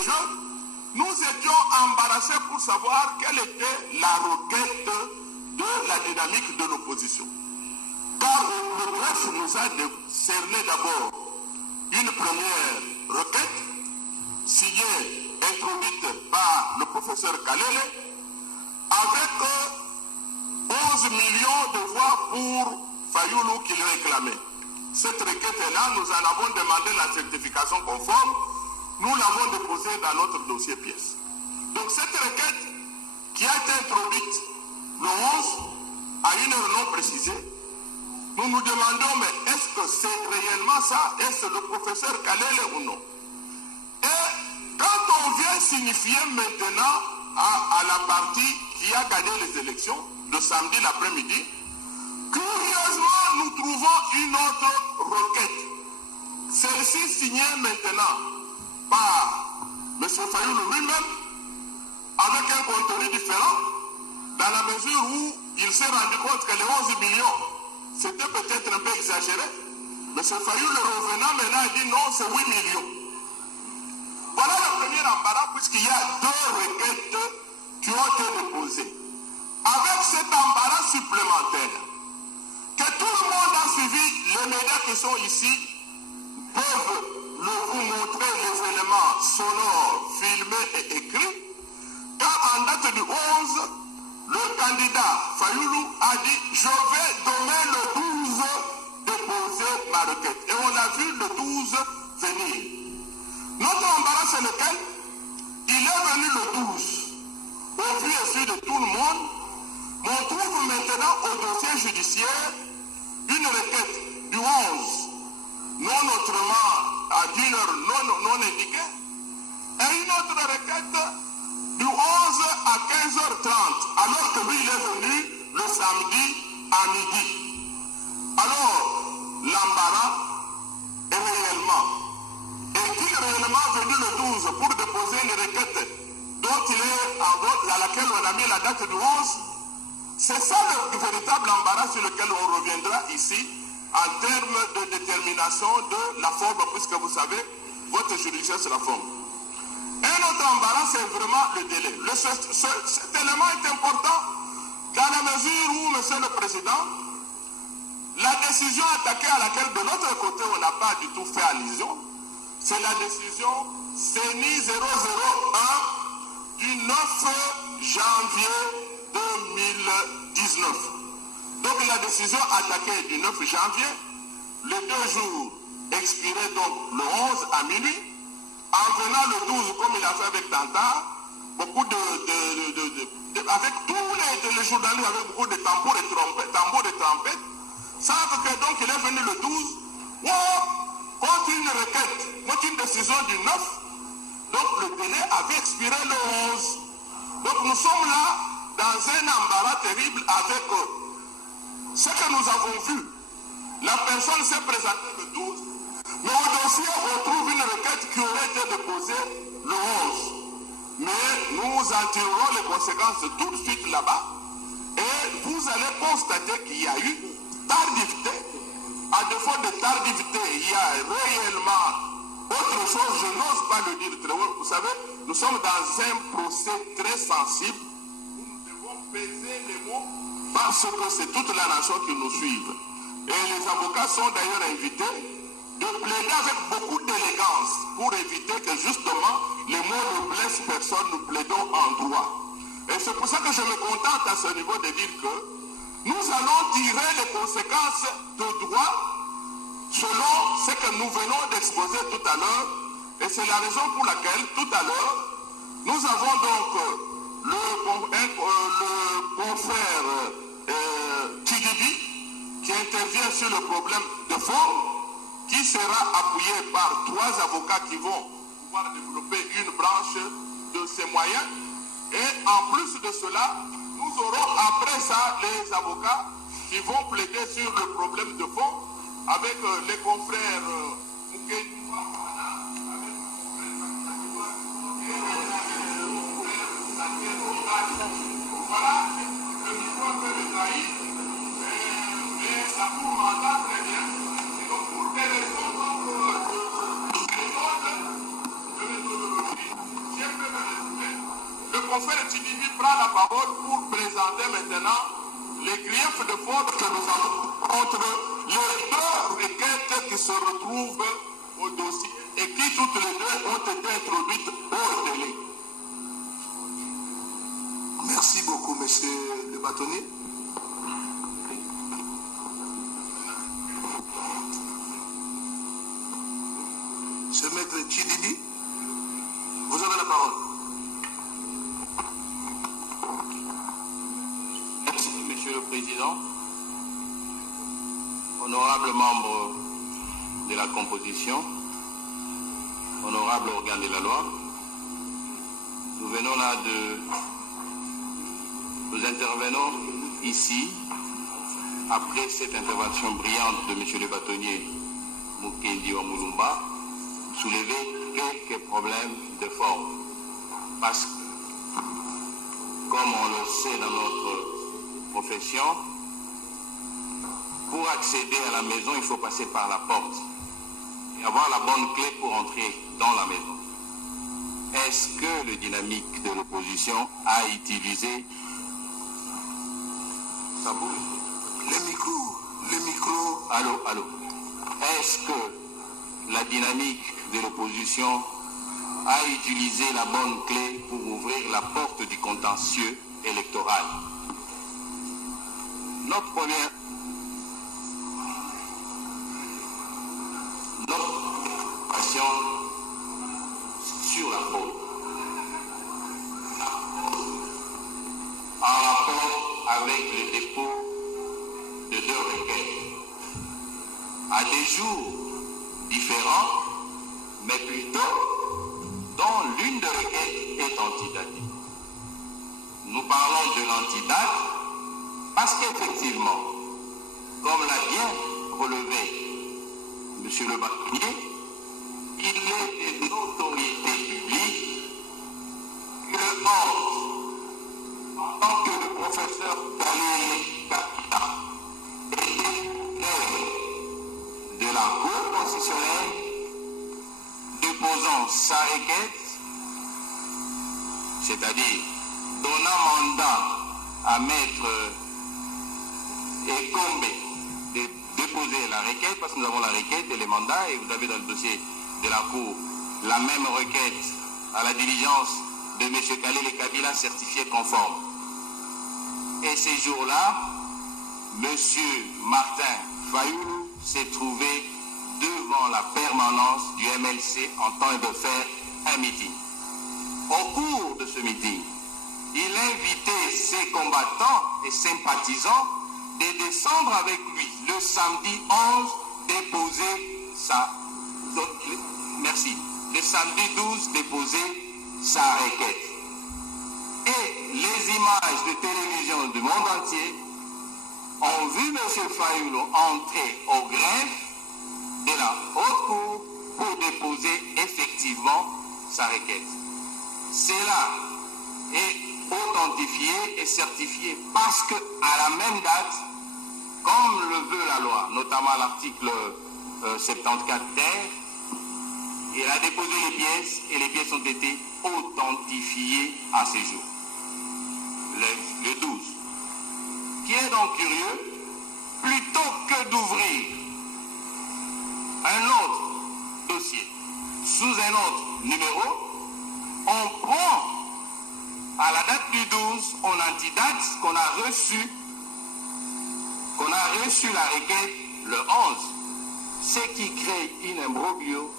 des jeux, nous étions embarrassés pour savoir quelle était la requête de la dynamique de l'opposition. Car le greffe nous a cerné d'abord une première requête, signée, introduite par le professeur Kalele, avec 11 millions de voix pour Fayoulou qu'il réclamait. Cette requête-là, nous en avons demandé la certification conforme, nous l'avons déposée dans notre dossier pièce. Donc cette requête qui a été introduite le 11 à une heure non précisée, nous nous demandons, mais est-ce que c'est réellement ça? Est-ce le professeur Kalele ou non? Et quand on vient signifier maintenant à la partie qui a gagné les élections, de samedi l'après-midi, curieusement, nous trouvons une autre requête. Celle-ci signée maintenant par M. Fayoulou lui-même, avec un contenu différent, dans la mesure où il s'est rendu compte que les 11 millions, c'était peut-être un peu exagéré. M. Fayoulou revenant maintenant a dit non, c'est 8 millions. Voilà le premier embarras, puisqu'il y a deux requêtes qui ont été déposées. Avec cet embarras supplémentaire, que tout le monde a suivi, les médias qui sont ici peuvent vous montrer les éléments sonores, filmés et écrits, car en date du 11, le candidat Fayoulou a dit « Je vais demain le 12 déposer ma requête ». Et on a vu le 12 venir. Notre embarras, c'est lequel? Il est venu le 12. Au vu et su de tout le monde, on trouve maintenant au dossier judiciaire une requête du 11, non autrement à d'une heure non indiquée, et une autre requête du 11 à 15h30, alors que lui il est venu le samedi à midi. Alors, l'embarras est réellement, est-il réellement venu le 12 pour déposer une requête dont il est à laquelle on a mis la date du 11? C'est ça le véritable embarras sur lequel on reviendra ici en termes de détermination de la forme, puisque vous savez, votre juridiction c'est la forme. Un autre embarras, c'est vraiment le délai. Cet élément est important dans la mesure où, Monsieur le Président, la décision attaquée à laquelle de notre côté on n'a pas du tout fait allusion, c'est la décision CENI 001 du 9 janvier 2019. Donc la décision attaquée du 9 janvier, les 2 jours expiraient donc le 11 à minuit, en venant le 12 comme il a fait avec Tanta, beaucoup avec tous les journalistes, avec beaucoup de tambours et trompettes, savent que donc il est venu le 12, contre une requête, contre une décision du 9, donc le délai avait expiré le 11. Donc nous sommes là dans un embarras terrible avec ce que nous avons vu. La personne s'est présentée le 12, mais au dossier on trouve une requête qui aurait été déposée le 11. Mais nous en tirerons les conséquences tout de suite là-bas et vous allez constater qu'il y a eu tardivité. À défaut de tardivité, il y a réellement autre chose, je n'ose pas le dire très haut. Vous savez, nous sommes dans un procès très sensible. Nous devons peser les mots parce que c'est toute la nation qui nous suit. Et les avocats sont d'ailleurs invités de plaider avec beaucoup d'élégance pour éviter que justement les mots ne blessent personne, nous plaidons en droit. Et c'est pour ça que je me contente à ce niveau de dire que nous allons tirer les conséquences de droit selon ce que nous venons d'exposer tout à l'heure. Et c'est la raison pour laquelle tout à l'heure, nous avons donc le confrère Kidibi qui intervient sur le problème de fond, qui sera appuyé par 3 avocats qui vont pouvoir développer une branche de ces moyens. Et en plus de cela, nous aurons après ça les avocats qui vont plaider sur le problème de fond avec les confrères Moukeni. Voilà, le micro un peu de trahir, mais ça vous m'entend très bien. Et donc pour des raisons de méthodologie, confrère Tidimi prend la parole pour présenter maintenant les griefs de faute que nous avons contre les deux requêtes qui se retrouvent au dossier et qui toutes les deux ont été introduites hors délai. Merci beaucoup, monsieur le bâtonnier. Monsieur Maître Tidimi, vous avez la parole. Merci, monsieur le président. Honorables membres de la composition, honorable organe de la loi, nous venons là nous intervenons ici, après cette intervention brillante de monsieur le bâtonnier Mukendi Wamulumba, soulever quelques problèmes de forme. Parce que, comme on le sait dans notre profession, pour accéder à la maison, il faut passer par la porte et avoir la bonne clé pour entrer dans la maison. Est-ce que le dynamique de l'opposition a utilisé ça bouge? Le micro. Allô. Est-ce que la dynamique de l'opposition a utilisé la bonne clé pour ouvrir la porte du contentieux électoral? Notre première question sur la faute. En rapport avec le dépôt de deux requêtes à des jours différents, mais plutôt dont l'une des requêtes est antidatique. Nous parlons de l'antidate parce qu'effectivement, comme l'a bien relevé monsieur le bâtonnier, il est une autorité publique que le ordre, en tant que le professeur Khalil Kapita était de la Cour constitutionnelle déposant sa requête, c'est-à-dire donnant mandat à Maître Ekombe de déposer la requête, parce que nous avons la requête et les mandats, et vous avez dans le dossier de la Cour la même requête à la diligence de M. Khalil Kabila certifié conforme. Et ces jours-là, M. Martin Fayoulou s'est trouvé devant la permanence du MLC en train de faire un meeting. Au cours de ce meeting, il invitait ses combattants et sympathisants de descendre avec lui le samedi 11 déposer le samedi 12 déposer sa requête. Et les images de télévision du monde entier ont vu M. Fayoulou entrer au greffe de la haute cour pour déposer effectivement sa requête. Cela est authentifié et certifié parce qu'à la même date, comme le veut la loi, notamment l'article 74 terre, il a déposé les pièces et les pièces ont été authentifiées à ce jour, le 12. Qui est donc curieux, plutôt que d'ouvrir un autre dossier sous un autre numéro, on prend à la date du 12, on antidate qu'on a reçu la requête le 11, ce qui crée une imbroglio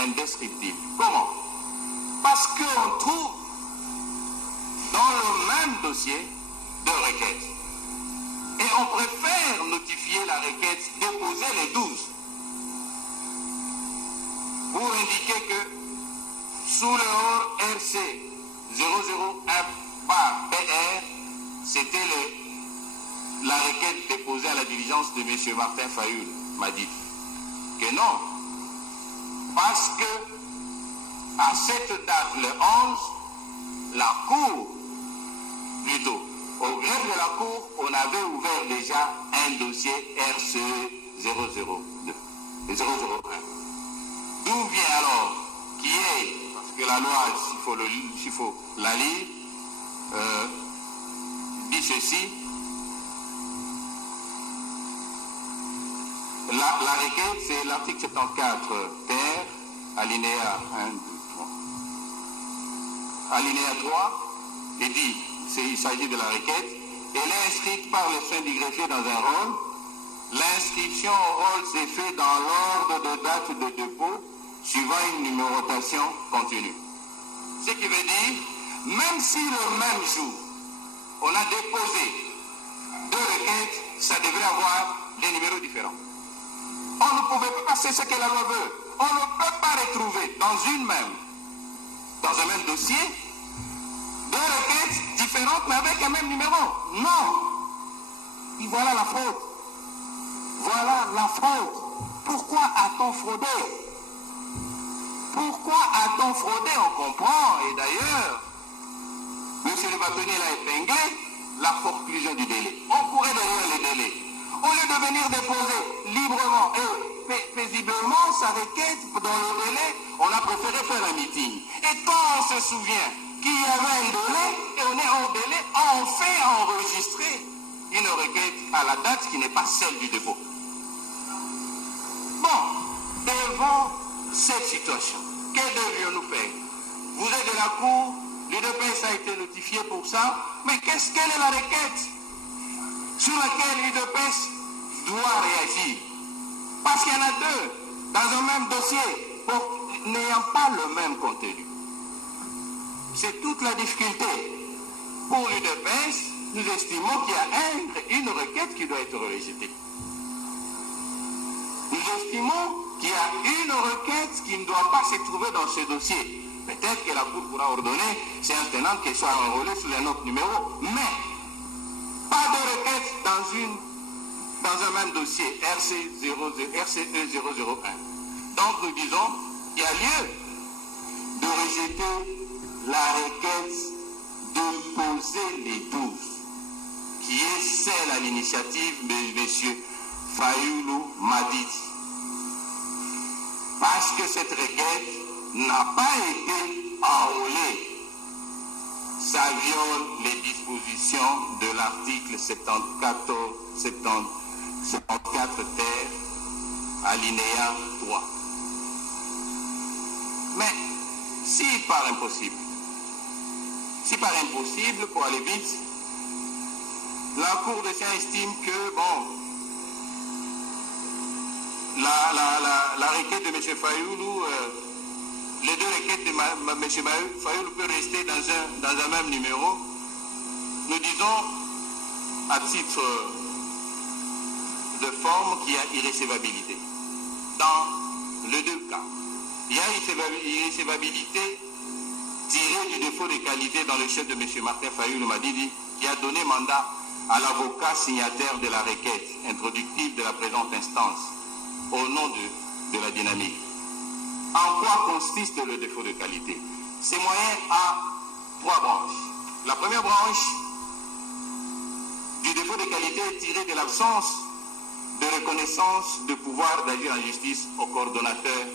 indescriptible. Comment? Parce qu'on trouve dans le même dossier deux requêtes. Et on préfère notifier la requête déposée les 12 pour indiquer que sous le RC 001/PR, c'était la requête déposée à la diligence de M. Martin Fayoulou, m'a dit que non. Parce que à cette date, le 11, la Cour, plutôt, au greffe de la Cour, on avait ouvert déjà un dossier RCE 002 et 001. D'où vient alors, qui est, parce que la loi, s'il faut la lire, dit ceci. La requête, c'est l'article 74, terre, alinéa 1, 2, 3. Alinéa 3, il dit, il s'agit de la requête, elle est inscrite par le soin du greffier dans un rôle. L'inscription au rôle s'est faite dans l'ordre de date de dépôt, suivant une numérotation continue. Ce qui veut dire, même si le même jour, on a déposé deux requêtes, ça devrait avoir des numéros différents. On ne pouvait pas passer ce que la loi veut. On ne peut pas retrouver dans un même dossier, deux requêtes différentes mais avec un même numéro. Non. Et voilà la faute. Voilà la faute. Pourquoi a-t-on fraudé? Pourquoi a-t-on fraudé? On comprend. Et d'ailleurs, M. le bâtonnier l'a épinglé, la forclusion du délai. On pourrait derrière les délais. Au lieu de venir déposer librement et paisiblement sa requête dans le délai, on a préféré faire un meeting. Et quand on se souvient qu'il y avait un délai, et on est hors délai, on fait enregistrer une requête à la date qui n'est pas celle du dépôt. Bon, devant cette situation, que devions-nous faire? Vous êtes de la Cour, l'UDPS a été notifié pour ça, mais quelle est la requête sur laquelle l'UDPS doit réagir? Parce qu'il y en a deux dans un même dossier, n'ayant pas le même contenu. C'est toute la difficulté. Pour l'UDPS, nous estimons qu'il y a une requête qui doit être rejetée. Nous estimons qu'il y a une requête qui ne doit pas se trouver dans ce dossier. Peut-être que la Cour pourra ordonner, c'est un tenant qu'elle soit enrôlée sous un autre numéro, mais pas de requête dans un même dossier, RCE 001. Donc nous disons qu'il y a lieu de rejeter la requête déposée les 12, qui est celle à l'initiative de M. Fayoulou Madidi. Parce que cette requête n'a pas été enrôlée. Ça viole les dispositions de l'article 74 terre, alinéa 3. Mais si par impossible, pour aller vite, la Cour de sciences estime que, bon, la requête de M. Fayoulou, les deux requêtes de M. Fayoulou peuvent rester dans un même numéro. Nous disons, à titre de forme, qu'il y a irrécevabilité. Dans les deux cas, il y a irrécevabilité tirée du défaut de qualité dans le chef de M. Martin Fayoulou Madidi, qui a donné mandat à l'avocat signataire de la requête introductive de la présente instance, au nom de la dynamique. En quoi consiste le défaut de qualité? Ces moyens à 3 branches. La première branche du défaut de qualité est tirée de l'absence de reconnaissance de pouvoir d'agir en justice au coordonnateur